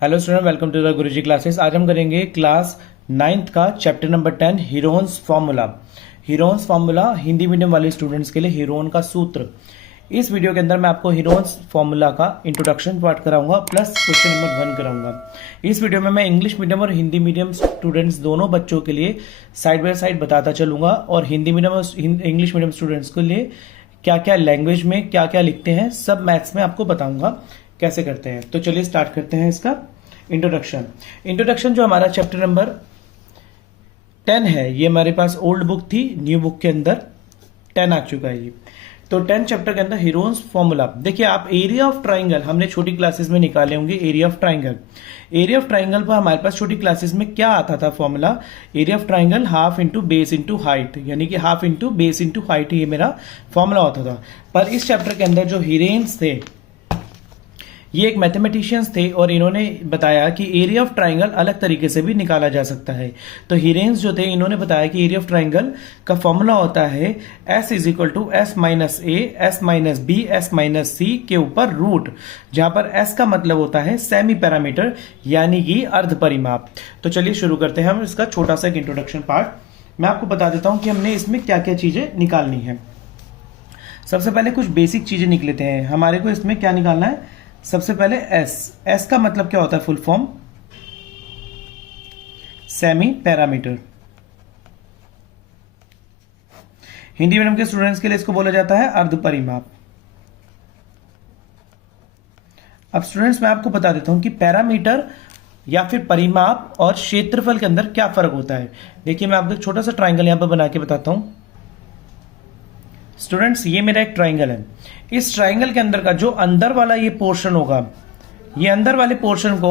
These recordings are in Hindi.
Hello student, welcome to the Guruji classes. आज हम करेंगे क्लास 9th का chapter number 10 Heron's formula. Heron's formula Hindi medium वाले स्टूडेंट्स के लिए हीरोन का सूत्र। इस वीडियो के अंदर मैं आपको हीरोन्स फार्मूला का इंट्रोडक्शन पार्ट कराऊंगा प्लस क्वेश्चन नंबर 1 कराऊंगा। इस वीडियो में मैं इंग्लिश मीडियम और हिंदी मीडियम स्टूडेंट्स दोनों बच्चों के लिए साइड बाय साइड बताता चलूंगा और हिंदी मीडियम और इंग्लिश मीडियम स्टूडेंट्स के लिए क्या क्या लैंग्वेज में क्या क्या लिखते हैं सब मैथ्स में आपको बताऊंगा कैसे करते हैं। तो चलिए स्टार्ट करते हैं इसका इंट्रोडक्शन जो हमारा चैप्टर नंबर 10 है, ये हमारे पास ओल्ड बुक थी, न्यू बुक के अंदर 10 आ चुका है ये। तो 10 चैप्टर के अंदर हीरोन्स फॉर्मूला देखिए आप, एरिया ऑफ ट्राइंगल हमने छोटी क्लासेस में निकाले होंगे। एरिया ऑफ ट्राइंगल पर हमारे पास छोटी क्लासेस में क्या आता था formula, area of triangle half into base into height, यानी कि half into base into height ये मेरा फॉर्मूला होता था। पर इस चैप्टर के अंदर जो हीरेन्स थे ये एक मैथमेटिशियंस थे और इन्होंने बताया कि एरिया ऑफ ट्राइंगल अलग तरीके से भी निकाला जा सकता है। तो हीरेन्स जो थे इन्होंने बताया कि एरिया ऑफ ट्राइंगल का फॉर्मूला होता है S is equal to S minus A S minus B S minus C के ऊपर रूट, जहां पर S का मतलब होता है सेमी पैरामीटर यानी कि अर्ध परिमाप। तो चलिए शुरू करते हैं हम इसका छोटा सा एक इंट्रोडक्शन पार्ट। मैं आपको बता देता हूं कि हमने इसमें क्या क्या चीजें निकालनी है। सबसे पहले कुछ बेसिक चीजें निकलते हैं। हमारे को इसमें क्या निकालना है, सबसे पहले एस का मतलब क्या होता है, full form semi parameter. Hindi medium के स्टूडेंट्स के लिए इसको बोला जाता है अर्ध परिमाप। अब स्टूडेंट्स मैं आपको बता देता हूं कि पैरामीटर या फिर परिमाप और क्षेत्रफल के अंदर क्या फर्क होता है। देखिए मैं आपको एक छोटा सा ट्राइंगल यहां पर बना के बताता हूं। स्टूडेंट्स ये मेरा एक ट्राइंगल है। इस ट्राइंगल के अंदर का जो अंदर वाला ये पोर्शन होगा, ये अंदर वाले पोर्शन को,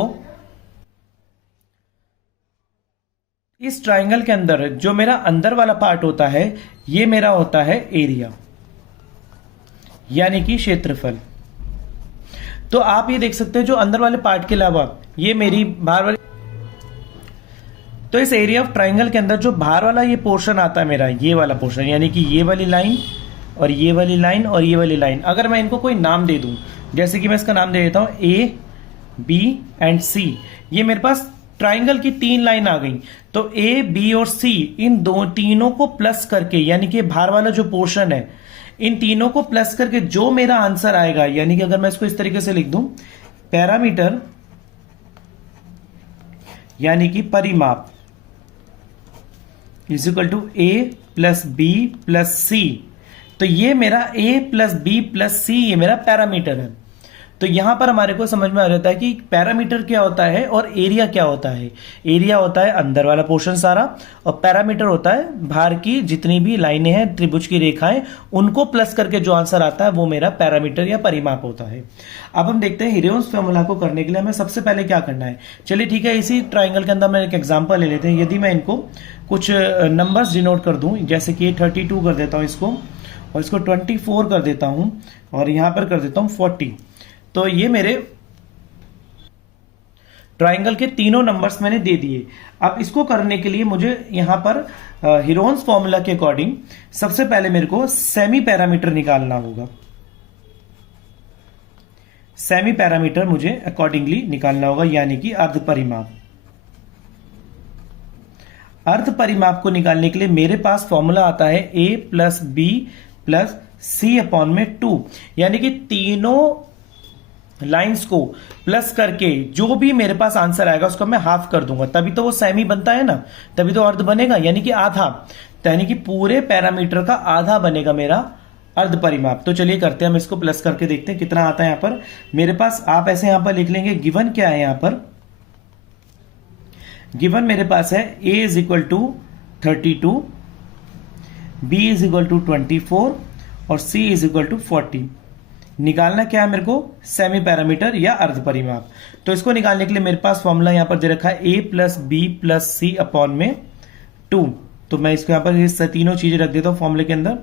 इस ट्राइंगल के अंदर जो मेरा अंदर वाला पार्ट होता है ये मेरा होता है एरिया यानी कि क्षेत्रफल। तो आप ये देख सकते हैं जो अंदर वाले पार्ट के अलावा ये मेरी बाहर वाली, तो इस एरिया ऑफ ट्राइंगल के अंदर जो बाहर वाला ये पोर्शन आता है मेरा, ये वाला पोर्शन यानी कि ये वाली लाइन और ये वाली लाइन और ये वाली लाइन, अगर मैं इनको कोई नाम दे दूं, जैसे कि मैं इसका नाम दे देता हूं ए बी एंड सी, ये मेरे पास ट्राइंगल की 3 लाइन आ गई। तो ए बी और सी इन तीनों को प्लस करके यानी कि बाहर वाला जो पोर्शन है इन तीनों को प्लस करके जो मेरा आंसर आएगा, यानी कि अगर मैं इसको इस तरीके से लिख दूं, पैरामीटर यानी कि परिमाप is equal to A plus B plus C. तो ये मेरा a plus B plus C ये मेरा पैरामीटर है। तो यहां पर हमारे को समझ में आ जाता है कि पैरामीटर क्या होता है और एरिया क्या होता है। एरिया होता है अंदर वाला पोर्शन सारा और पैरामीटर होता है बाहर की जितनी भी लाइनें हैं, त्रिभुज की रेखाएं, उनको प्लस करके जो आंसर आता है वो मेरा पैरामीटर या परिमाप होता है। अब हम देखते हैं हीरोन्स फार्मूला को करने के लिए हमें सबसे पहले क्या करना है। चलिए ठीक है, इसी ट्राइंगल के अंदर मैं एक एग्जाम्पल ले लेते हैं। यदि मैं इनको कुछ नंबर्स डिनोट कर दूं, जैसे कि 32 कर देता हूं इसको और इसको 24 कर देता हूं और यहां पर कर देता हूं 40। तो ये मेरे ट्राइंगल के तीनों नंबर्स मैंने दे दिए। अब इसको करने के लिए मुझे यहां पर हीरोन्स फॉर्मूला के अकॉर्डिंग सबसे पहले मेरे को सेमी पैरामीटर निकालना होगा। सेमी पैरामीटर मुझे अकॉर्डिंगली निकालना होगा यानी कि अर्ध परिमाप। अर्ध परिमाप को निकालने के लिए मेरे पास फॉर्मूला आता है a plus B plus C upon में 2, यानी कि तीनों लाइंस को प्लस करके जो भी मेरे पास आंसर आएगा उसको मैं हाफ कर दूंगा, तभी तो वो सेमी बनता है ना, तभी तो अर्ध बनेगा, यानी कि आधा, यानी कि पूरे पैरामीटर का आधा बनेगा मेरा अर्ध परिमाप। तो चलिए करते हैं, हम इसको प्लस करके देखते हैं कितना आता है। यहां पर मेरे पास आप ऐसे यहां पर लिख लेंगे, गिवन क्या है यहां पर, गिवन मेरे पास है a is equal to 32, b is equal to 24 और c इज इक्वल टू 40। निकालना क्या है मेरे को, सेमी पैरामीटर या अर्ध परिमाप। तो इसको निकालने के लिए मेरे पास फॉर्मूला यहां पर दे रखा है a plus B plus C upon में 2। तो मैं इसको यहां पर ये तीनों चीजें रख देता हूं फॉर्मूले के अंदर,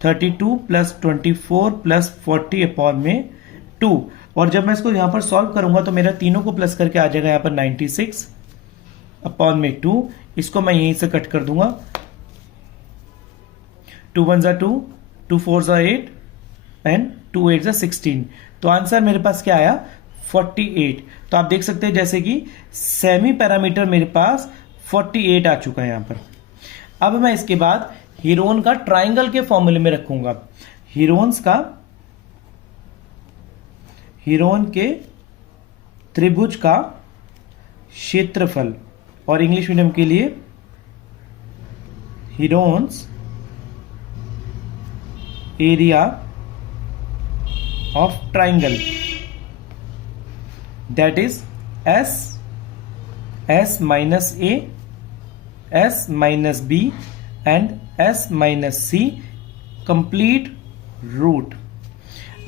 32 प्लस 24 प्लस 40 अपॉन में 2। और जब मैं इसको यहां पर सॉल्व करूंगा तो मेरा तीनों को प्लस करके आ जाएगा यहां पर 96 अपॉन में 2। इसको मैं यहीं से कट कर दूंगा, 2 1 जा 2, 2 4 जा 8 एंड 2 8 जा 16। तो आंसर मेरे पास क्या आया, 48। तो आप देख सकते हैं जैसे कि सेमी पैरामीटर मेरे पास 48 आ चुका है यहां पर। अब मैं इसके बाद हीरोन का ट्राइंगल के फॉर्मूले में रखूंगा। हीरोन के त्रिभुज का क्षेत्रफल, और इंग्लिश मीडियम के लिए Heron's area of triangle, that is S minus A, S minus B and S minus C complete root.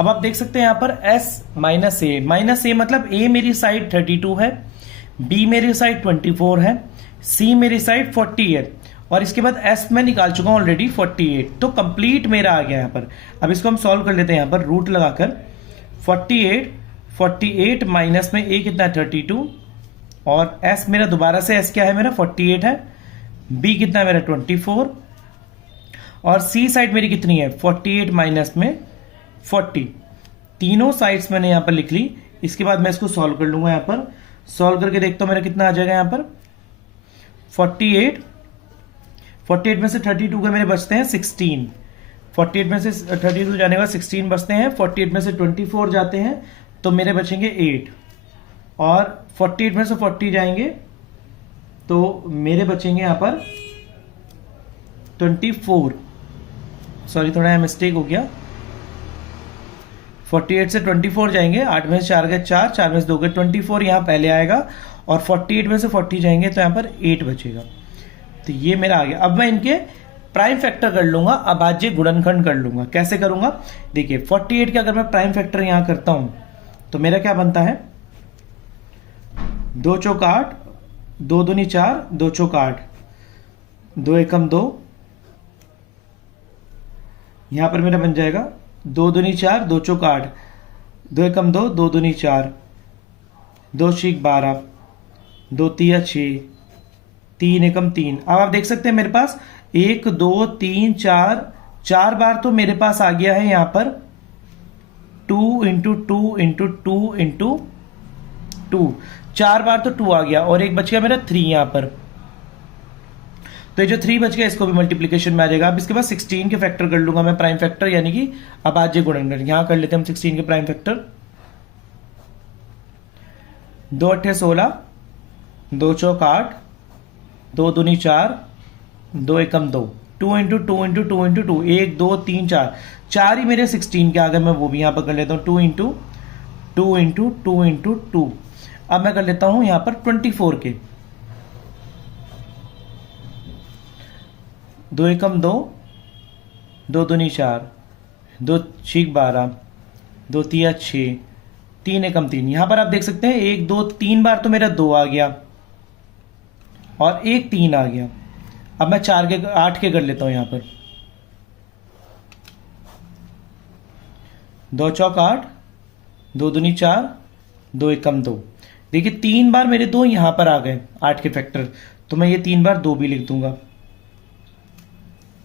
अब आप देख सकते हैं यहां पर S माइनस ए मतलब A मेरी साइड 32 है, B मेरी साइड 24 है, C मेरी साइड 40 है, और इसके बाद S मैं निकाल चुका हूं ऑलरेडी 48। तो कंप्लीट मेरा आ गया यहां पर। अब इसको हम सॉल्व कर लेते हैं यहां पर रूट लगाकर। 48 माइनस में A कितना है 32, और S मेरा दोबारा से S क्या है मेरा 48 है, B कितना है मेरा 24, और C साइड मेरी कितनी है 48 माइनस में 40। तीनों साइड्स मैंने यहां पर लिख ली। इसके बाद मैं इसको सॉल्व कर लूंगा। यहां पर सॉल्व करके देखता हूं मेरा कितना आ जाएगा। यहां पर 48 में से 32 के मेरे बचते हैं 16, 48 में से 32 जाने के बाद 16 बचते हैं, 48 में से 24 जाते हैं तो मेरे बचेंगे 8, और 48 में से 40 जाएंगे तो मेरे बचेंगे यहां पर 24। सॉरी थोड़ा मिस्टेक हो गया। 48 से 24 जाएंगे, 8 में से 4 गए 4, 4 में से 2 गए 24 यहां पहले आएगा, और 48 में से 40 जाएंगे तो यहां पर 8 बचेगा। तो ये मेरा आ गया। अब मैं इनके प्राइम फैक्टर कर लूंगा, अभाज्य गुणनखंड कर लूंगा। कैसे करूंगा देखिए, 48 का अगर मैं प्राइम फैक्टर यहां करता हूं तो मेरा क्या बनता है 2 चौक 8, 2 दूनी 4, 2 चौक 8, 2 एकम 2, यहां पर मेरा बन जाएगा 2 दूनी 4, 2 चौक 8, 2 एकम 2, 2 दूनी 4, 2 छीक 12, 2 तिया 6, 3 एकम 3। अब आप देख सकते हैं मेरे पास 1 2 3 4 बार तो मेरे पास आ गया है यहां पर 2 इंटू 2 इंटू 2 इंटू 2, 4 बार तो 2 आ गया, और एक बच गया मेरा 3 यहां पर। तो ये जो 3 बच गया इसको भी मल्टीप्लीकेशन में आ जाएगा। अब इसके बाद 16 के फैक्टर कर लूंगा मैं, प्राइम फैक्टर यानी कि अभाज्य गुणनखंड। यहां कर लेते हैं हम 16 के प्राइम फैक्टर। 2 अट्ठे 16, 2 चौक 8, 2 दूनी 4, 2 एकम 2, 2 इंटू 2 इंटू 2 इंटू 2, 1 2 3 4, 4 ही मेरे 16 के आ गए। मैं वो भी यहां पर कर लेता हूं 2 इंटू 2 इंटू 2 इंटू 2। अब मैं कर लेता हूं यहां पर 24 के, 2 एकम 2, 2 दूनी 4, 2 छीक 12, 2 तिया 6, 3 एकम 3। यहां पर आप देख सकते हैं 1 2 3 बार तो मेरा 2 आ गया, और 1 3 आ गया। अब मैं 8 के कर लेता हूं यहां पर। 2 चौक 8, 2 दूनी 4, 2 एकम 2। देखिए 3 बार मेरे 2 यहां पर आ गए 8 के फैक्टर, तो मैं ये 3 बार 2 भी लिख दूंगा,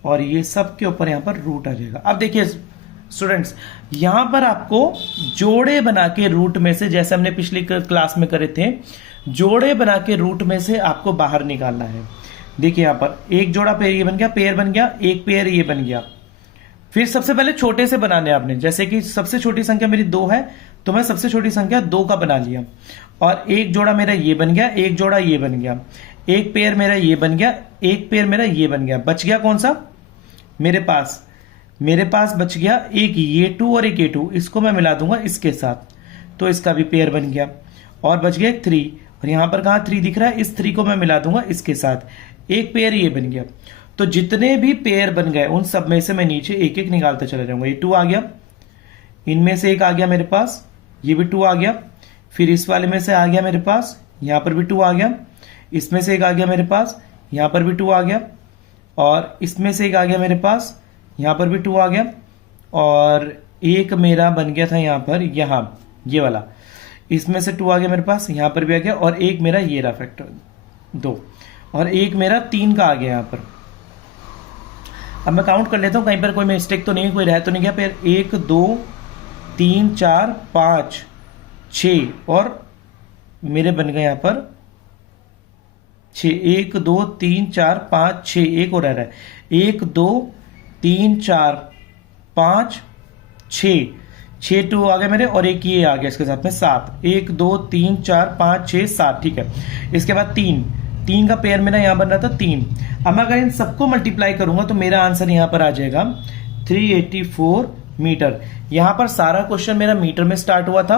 और ये सब के ऊपर यहां पर रूट आ जाएगा। अब देखिए स्टूडेंट्स, यहां पर आपको जोड़े बना के रूट में से, जैसे हमने पिछली क्लास में करे थे, जोड़े बना के रूट में से आपको बाहर निकालना है। देखिए यहां पर एक जोड़ा पेयर ये बन गया, पेयर बन गया, एक पेयर ये बन गया। फिर सबसे पहले छोटे से बनाने आपने, जैसे कि सबसे छोटी संख्या मेरी 2 है तो मैं सबसे छोटी संख्या 2 का बना लिया, और एक जोड़ा मेरा ये बन गया, एक जोड़ा ये बन गया, एक पेयर मेरा ये बन गया, एक पेयर मेरा ये बन गया। बच गया कौन सा मेरे पास बच गया एक ये 2 और एक ये 2, इसको मैं मिला दूंगा इसके साथ, तो इसका भी पेयर बन गया। और बच गया एक 3, और यहां पर कहां 3 दिख रहा है, इस 3 को मैं मिला दूंगा इसके साथ, एक पेयर ये बन गया। तो जितने भी पेयर बन गए उन सब में से मैं नीचे एक एक निकालता चला जाऊंगा। ये 2 आ गया, इनमें से एक आ गया मेरे पास, ये भी 2 आ गया, फिर इस वाले में से आ गया मेरे पास, यहां पर भी 2 आ गया, इसमें से एक आ गया मेरे पास, यहां पर भी 2 आ गया, और इसमें से एक आ गया मेरे पास, यहां पर भी 2 आ गया, और एक मेरा बन गया था यहां पर, यहां ये वाला, इसमें से 2 आ गया मेरे पास, यहां पर भी आ गया, और एक मेरा ये रहा फैक्टर 2, और एक मेरा 3 का आ गया यहां पर। अब मैं काउंट कर लेता हूं कहीं पर कोई मिस्टेक तो नहीं, कोई रह तो नहीं गया। फिर 1 2 3 4 5 6 और मेरे बन गए यहां पर 6, 1 2 3 4 5 6, एक और रह रहा है 1 2 3 4 5 6, 6 2 आ गए मेरे और एक ये आ गया इसके साथ में 7, 1 2 3 4 5 6 7, ठीक है। इसके बाद 3 का पेयर मेरा यहां बन रहा था 3। अब मैं अगर इन सबको मल्टीप्लाई करूंगा तो मेरा आंसर यहां पर आ जाएगा 384 मीटर। यहां पर सारा क्वेश्चन मेरा मीटर में स्टार्ट हुआ था,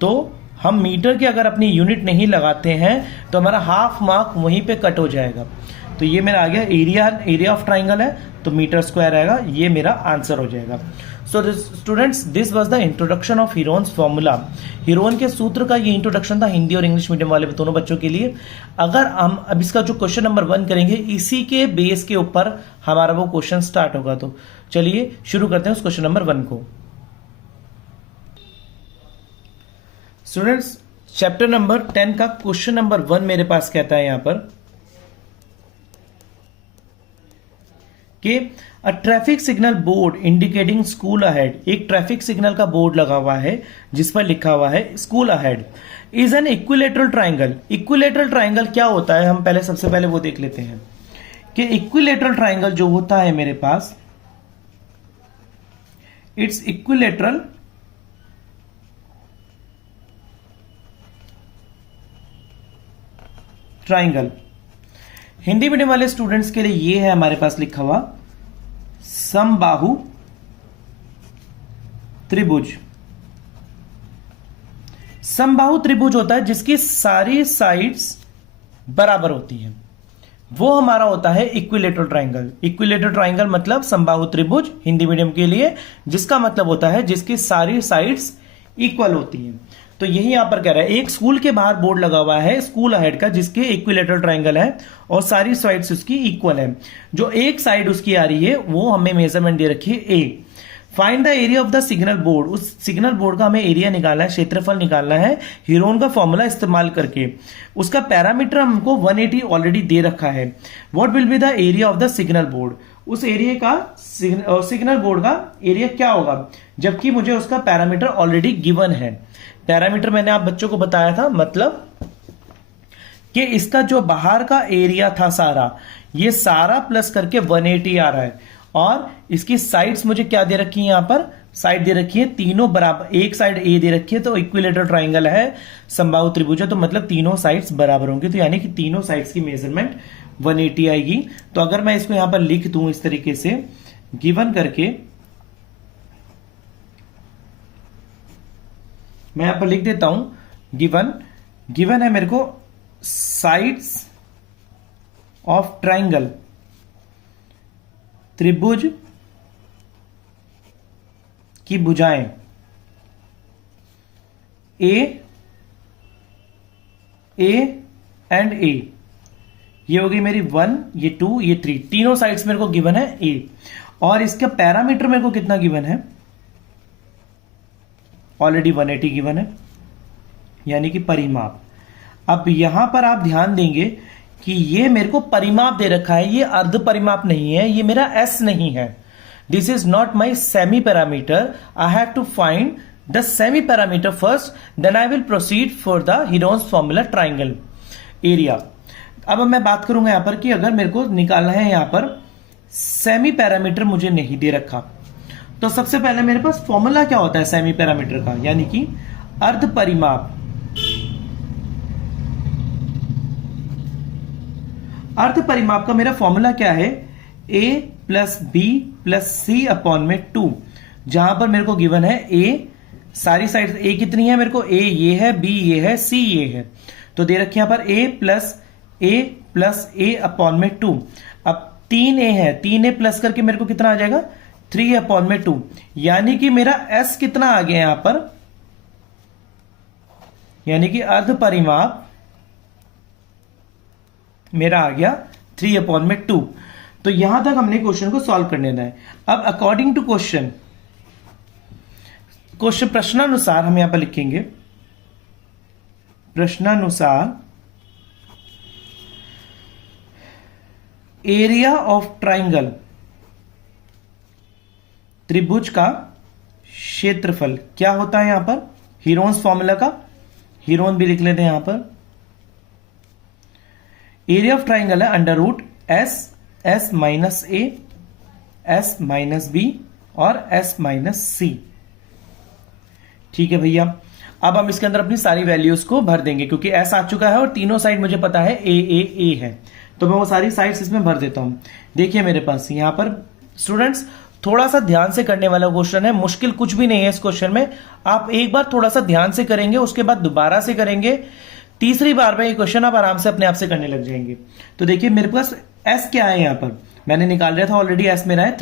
तो हम मीटर के अगर अपनी यूनिट नहीं लगाते हैं तो हमारा हाफ मार्क वहीं पे कट हो जाएगा। तो ये मेरा आ गया एरिया ऑफ ट्राइंगल है तो मीटर स्क्वायर आएगा, ये मेरा आंसर हो जाएगा। So students, this was the introduction of Heron's formula. Heron के सूत्र का ये इंट्रोडक्शन था हिंदी और इंग्लिश मीडियम वाले दोनों बच्चों के लिए। अगर हम अब इसका जो क्वेश्चन नंबर 1 करेंगे, इसी के बेस के ऊपर हमारा वो क्वेश्चन स्टार्ट होगा। तो चलिए शुरू करते हैं उस क्वेश्चन नंबर 1 को। स्टूडेंट्स, चैप्टर नंबर 10 का क्वेश्चन नंबर 1 मेरे पास कहता है यहां पर कि a traffic signal board indicating school ahead. एक ट्रैफिक सिग्नल का बोर्ड लगा हुआ है जिस पर लिखा हुआ है school ahead is an equilateral triangle. Equilateral triangle क्या होता है, हम पहले सबसे पहले वो देख लेते हैं कि इक्विलेटरल ट्राइंगल जो होता है मेरे पास, it's equilateral triangle. Hindi medium वाले स्टूडेंट्स के लिए ये है हमारे पास लिखा हुआ समबाहु त्रिभुज। समबाहु त्रिभुज होता है जिसकी सारी साइड्स बराबर होती हैं, वो हमारा होता है इक्विलेटरल ट्राइंगल। इक्विलेटरल ट्राइंगल मतलब समबाहु त्रिभुज हिंदी मीडियम के लिए, जिसका मतलब होता है जिसकी सारी साइड्स इक्वल होती हैं। तो यही यहां पर कह रहा है, एक स्कूल के बाहर बोर्ड लगा हुआ है स्कूल अहेड का जिसके इक्विलेटरल ट्राइंगल है और सारी साइड्स उसकी इक्वल है। जो एक साइड उसकी आ रही है वो हमें मेजरमेंट दे रखी है ए। Find the area of the signal board. उस सिग्नल बोर्ड का हमें एरिया निकालना है, क्षेत्रफल निकालना है हीरोन का फॉर्मूला इस्तेमाल करके। उसका पैरामीटर हमको 180 ऑलरेडी दे रखा है। What will be the area of the signal board. उस एरिया का सिग्नल बोर्ड का एरिया क्या होगा, जबकि मुझे उसका पैरामीटर ऑलरेडी गिवन है। पैरामीटर मैंने आप बच्चों को बताया था, मतलब कि इसका जो बाहर का एरिया था सारा, ये सारा प्लस करके 180 आ रहा है और इसकी साइड्स मुझे क्या दे रखी है, यहां पर साइड दे रखी है तीनों बराबर। एक साइड ए दे रखी है तो इक्विलेटरल ट्राइंगल है, समबाहु त्रिभुज है, तो मतलब तीनों साइड्स बराबर होंगी। तो यानी कि तीनों साइड्स की मेजरमेंट 180 आएगी। तो अगर मैं इसको यहां पर लिख दूं इस तरीके से गिवन करके, मैं यहां पर लिख देता हूं गिवन है मेरे को साइड्स ऑफ ट्राइंगल, त्रिभुज की भुजाएं ए एंड ए, ये होगी मेरी 1, ये 2, ये 3, तीनों साइड्स मेरे को गिवन है ए। और इसका पैरामीटर मेरे को कितना गिवन है, ऑलरेडी 180 गिवन है, यानी कि परिमाप। अब यहां पर आप ध्यान देंगे कि ये मेरे को परिमाप दे रखा है, ये अर्ध परिमाप नहीं है, ये मेरा एस नहीं है। This is not my semi parameter, I have to find the semi parameter first, then I will proceed for the Heron's formula triangle area. अब मैं बात करूंगा यहां पर कि अगर मेरे को निकालना है, यहां पर सेमी पैरामीटर मुझे नहीं दे रखा, तो सबसे पहले मेरे पास फॉर्मूला क्या होता है सेमी पैरामीटर का, यानी कि अर्ध परिमाप। अर्ध परिमाप का मेरा फॉर्मूला क्या है, a plus B plus C upon में 2, जहां पर मेरे को गिवन है a, सारी साइड a कितनी है मेरे को, a ये है, b ये है, c ये है, तो दे रखे यहां पर a प्लस a अपॉन में 2। अब 3a है, 3a प्लस करके मेरे को कितना आ जाएगा 3 अपॉन में 2, यानी कि मेरा s कितना आ गया यहां पर, यानी कि अर्ध परिमाप मेरा आ गया 3 अपॉन में 2। तो यहां तक हमने क्वेश्चन को सॉल्व कर लेना है। अब अकॉर्डिंग टू क्वेश्चन प्रश्नानुसार हम यहां पर लिखेंगे, प्रश्नानुसार एरिया ऑफ ट्राइंगल, त्रिभुज का क्षेत्रफल क्या होता है यहां पर, हीरोन्स फॉर्मूला का हीरोन भी लिख लेते हैं यहां पर। एरिया ऑफ ट्राइंगल है under root S, S minus A, S minus B और एस माइनस सी। ठीक है भैया, अब हम इसके अंदर अपनी सारी वैल्यूज को भर देंगे क्योंकि एस आ चुका है और तीनों साइड मुझे पता है ए है, तो मैं वो सारी साइड्स इसमें भर देता हूं। देखिए मेरे पास यहां पर स्टूडेंट्स थोड़ा सा ध्यान से करने वाला क्वेश्चन है, मुश्किल कुछ भी नहीं है इस क्वेश्चन में। आप एक बार थोड़ा सा ध्यान से करेंगे, उसके बाद दोबारा से करेंगे, तीसरी बार में ये क्वेश्चन आप आराम से अपने आप से करने लग जाएंगे। तो देखिए मेरे पास एस क्या है, यहां पर मैंने निकाल लिया था ऑलरेडी, एस मेरा है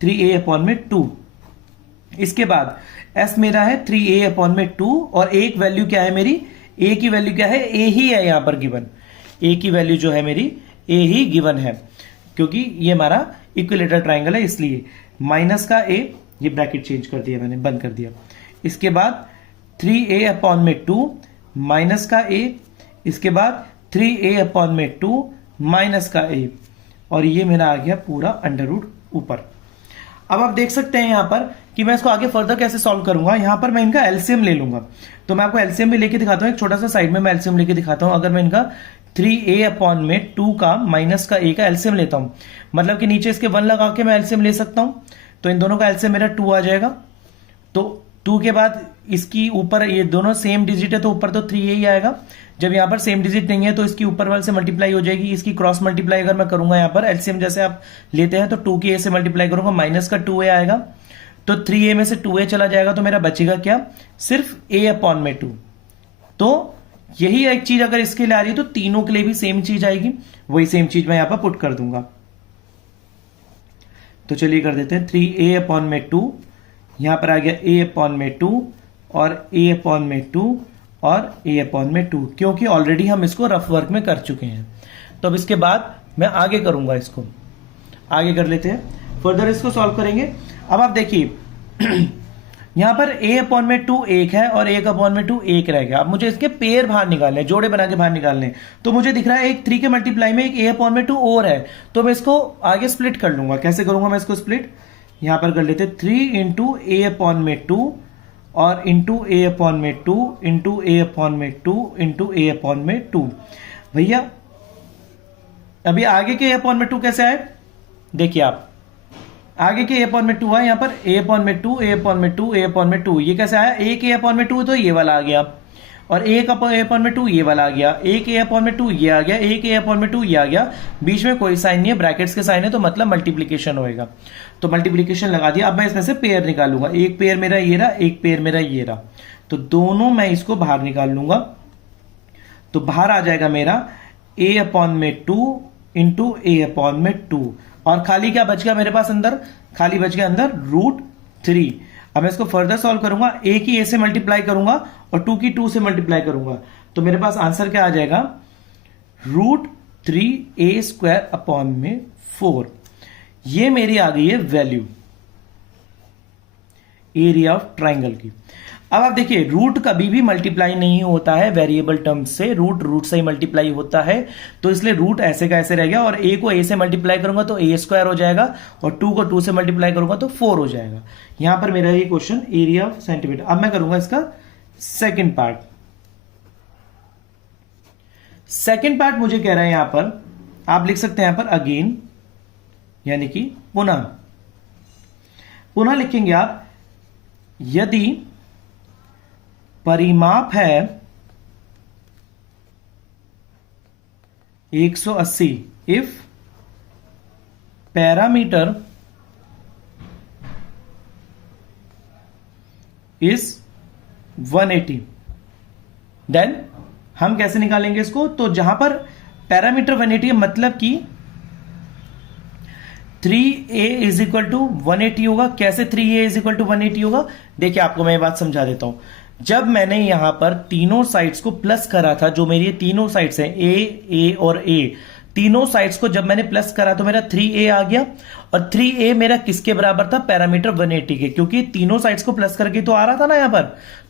3a/2। इसके बाद एस मेरा है 3a/2 और एक वैल्यू क्या है मेरी, ए की वैल्यू क्या है, ए ही है यहां पर गिवन, ए की वैल्यू जो है मेरी ए ही गिवन है क्योंकि ये हमारा इक्विलेटरल ट्राइंगल है, इसलिए माइनस का ए, ये ब्रैकेट चेंज कर दिया मैंने, बंद कर दिया। इसके बाद 3a/2 माइनस का ए, इसके बाद 3a/2 माइनस का ए, और ये मेरा आ गया पूरा अंडर रूट ऊपर। अब आप देख सकते हैं यहां पर कि मैं इसको आगे फर्दर कैसे सॉल्व करूंगा। यहां पर मैं इनका एलसीएम ले लूंगा, तो मैं आपको एलसीएम भी लेके दिखाता हूं, एक छोटा सा साइड में मैं एलसीएम लेके दिखाता हूं। अगर मैं इनका 3a/2 का माइनस का ए का एलसीएम लेता हूं, मतलब कि नीचे इसके 1 लगा के मैं एलसीएम ले सकता हूं, तो इन दोनों का एलसीएम मेरा 2 आ जाएगा। तो 2 के बाद इसकी ऊपर ये दोनों सेम डिजिट है तो ऊपर तो 3a ही आएगा। जब यहां पर सेम डिजिट नहीं है तो इसकी ऊपर वाले से मल्टीप्लाई हो जाएगी, इसकी क्रॉस मल्टीप्लाई अगर मैं करूंगा यहां पर एलसीएम जैसे आप लेते हैं तो 2 की a से मल्टीप्लाई करूंगा, माइनस का 2a आएगा, तो 3a में से 2a चला जाएगा, तो मेरा बचेगा क्या, सिर्फ a/2। तो यही एक चीज अगर इसके लिए आ रही है तो तीनों के लिए भी सेम चीज आएगी, वही सेम चीज मैं यहां पर पुट कर दूंगा। तो चलिए कर देते हैं 3a/2, यहां पर आ गया a/2 और a/2 और a/2, क्योंकि ऑलरेडी हम इसको रफ वर्क में कर चुके हैं। तो अब इसके बाद मैं आगे करूंगा, इसको आगे कर लेते हैं, फर्दर इसको सॉल्व करेंगे। अब आप देखिए यहां पर a/2 1 है और a/2 1 रह गया। अब मुझे इसके पेयर बाहर निकालने, जोड़े बना के बाहर निकालने, तो मुझे दिख रहा है एक 3 के मल्टीप्लाई में एक a/2 और है, तो मैं इसको आगे स्प्लिट कर लूंगा। कैसे करूंगा मैं इसको स्प्लिट, यहां पर कर लेते 3 इंटू a/2 और into a/2 into a/2 into a/2। भैया अभी आगे के a/2 कैसे आए, देखिए आप आगे के a/2 आए, यहां पर a/2 a/2 a/2, ये कैसे आया, एक a/2 तो ये वाला आ गया और एक a/2 ये वाला आ गया, एक a/2 ये आ गया, एक a/2 ये आ गया, बीच में कोई साइन नहीं है, ब्रैकेट्स के साइन है, तो मतलब मल्टीप्लीकेशन होएगा। तो मल्टीप्लीकेशन लगा दिया। अब मैं इसमें से पेयर निकालूंगा, एक पेयर मेरा ये रहा, एक पेयर मेरा ये रहा, तो दोनों मैं इसको बाहर निकाल लूंगा। तो बाहर आ जाएगा मेरा a/2 इंटू a/2 और खाली क्या बच गया मेरे पास अंदर, खाली बच गया अंदर √3। अब मैं इसको फर्दर सॉल्व करूंगा, a की a से मल्टीप्लाई करूंगा और 2 की 2 से मल्टीप्लाई करूंगा, तो मेरे पास आंसर क्या आ जाएगा, √3a²/4। ये मेरी आ गई है वैल्यू एरिया ऑफ ट्राइंगल की। अब आप देखिए रूट कभी भी मल्टीप्लाई नहीं होता है वेरिएबल टर्म्स से, रूट से ही मल्टीप्लाई होता है, तो इसलिए रूट ऐसे का ऐसे रह गया और a को a से मल्टीप्लाई करूंगा तो a² हो जाएगा और 2 को 2 से मल्टीप्लाई करूंगा तो 4 हो जाएगा। यहां पर मेरा ये क्वेश्चन एरिया ऑफ सेंटीमीटर। अब मैं करूंगा इसका सेकेंड पार्ट। सेकेंड पार्ट मुझे कह रहा है यहां पर, आप लिख सकते हैं यहां पर अगेन, यानी कि पुनः लिखेंगे आप, यदि परिमाप है 180, इफ पैरामीटर इज 180, देन हम कैसे निकालेंगे इसको, तो जहां पर पैरामीटर 180 है मतलब कि 3a इज इक्वल टू 180 होगा। कैसे 3a इज इक्वल टू 180 होगा, देखिए आपको मैं ये बात समझा देता हूं। जब मैंने यहां पर तीनों साइड्स को प्लस करा था, जो मेरी तीनों साइड्स हैं a और a, तीनों साइड्स को जब मैंने प्लस करा तो मेरा 3a आ गया और 3a मेरा किसके बराबर था, पैरामीटर 180 के, क्योंकि तीनों साइड्स को प्लस करके तो आ रहा था ना यहां पर,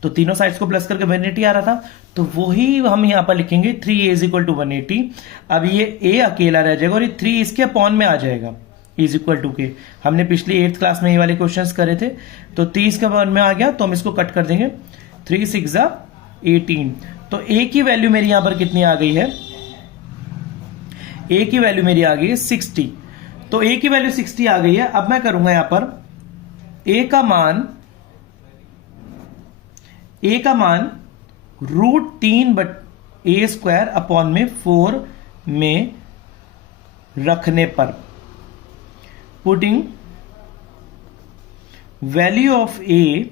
तो तीनों साइड्स को प्लस करके 180 आ रहा था, तो वही हम यहां पर लिखेंगे 3a इज इक्वल टू 180। अब ये a अकेला रह जाएगा और ये 3 इसके अपॉन में आ जाएगा, इज इक्वल टू के। हमने पिछली 8th क्लास में ये वाले क्वेश्चंस करे थे, तो 30 के अपॉन में आ गया, तो हम इसको कट कर देंगे, 3 6 18। तो ए की वैल्यू मेरी यहां पर कितनी आ गई है? ए की वैल्यू मेरी आ गई है 60। तो ए की वैल्यू 60 आ गई है। अब मैं करूंगा यहां पर ए का मान √3/a² अपॉन में 4 में रखने पर, putting value of a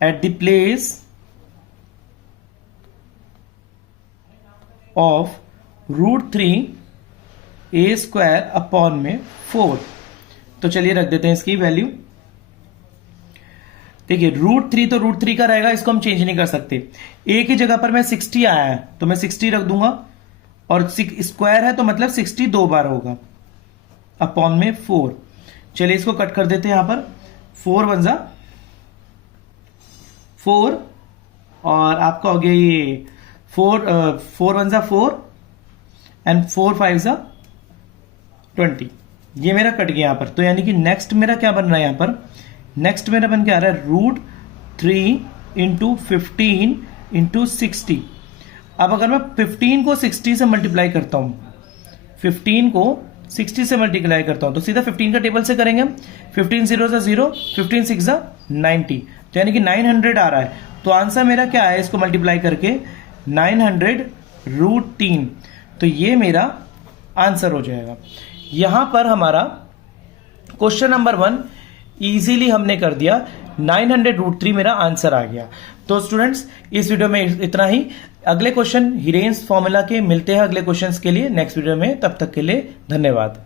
at the place of √3a² upon में 4। तो चलिए रख देते हैं इसकी वैल्यू। देखिए √3 तो √3 का रहेगा, इसको हम चेंज नहीं कर सकते। a की जगह पर मैं 60 आया है तो मैं 60 रख दूंगा, और स्क्वायर है तो मतलब 60 2 बार होगा, अपॉन में 4। चलिए इसको कट कर देते हैं यहां पर। 4 1 जा 4, और आपका हो गया ये 4 1 जा 4 एंड 4 5 जा 20। ये मेरा कट गया यहां पर। तो यानी कि नेक्स्ट मेरा क्या बन रहा है यहां पर? नेक्स्ट मेरा बन के आ रहा है √3 × 15 × 60। अब अगर मैं 15 को 60 से मल्टीप्लाई करता हूं, 15 को 60 से मल्टीप्लाई करता हूं, तो सीधा 15 का टेबल से करेंगे हम। 15 0 सा 0, 15 6 सा 90, तो यानी कि 900 आ रहा है। तो आंसर मेरा क्या है इसको मल्टीप्लाई करके? 900 √3। तो ये मेरा आंसर हो जाएगा। यहां पर हमारा क्वेश्चन नंबर 1 इजीली हमने कर दिया। 900 √3 मेरा आंसर आ गया। तो स्टूडेंट्स इस वीडियो में इतना ही। अगले क्वेश्चन हीरेन्स फॉर्मूला के मिलते हैं अगले क्वेश्चंस के लिए नेक्स्ट वीडियो में। तब तक के लिए धन्यवाद।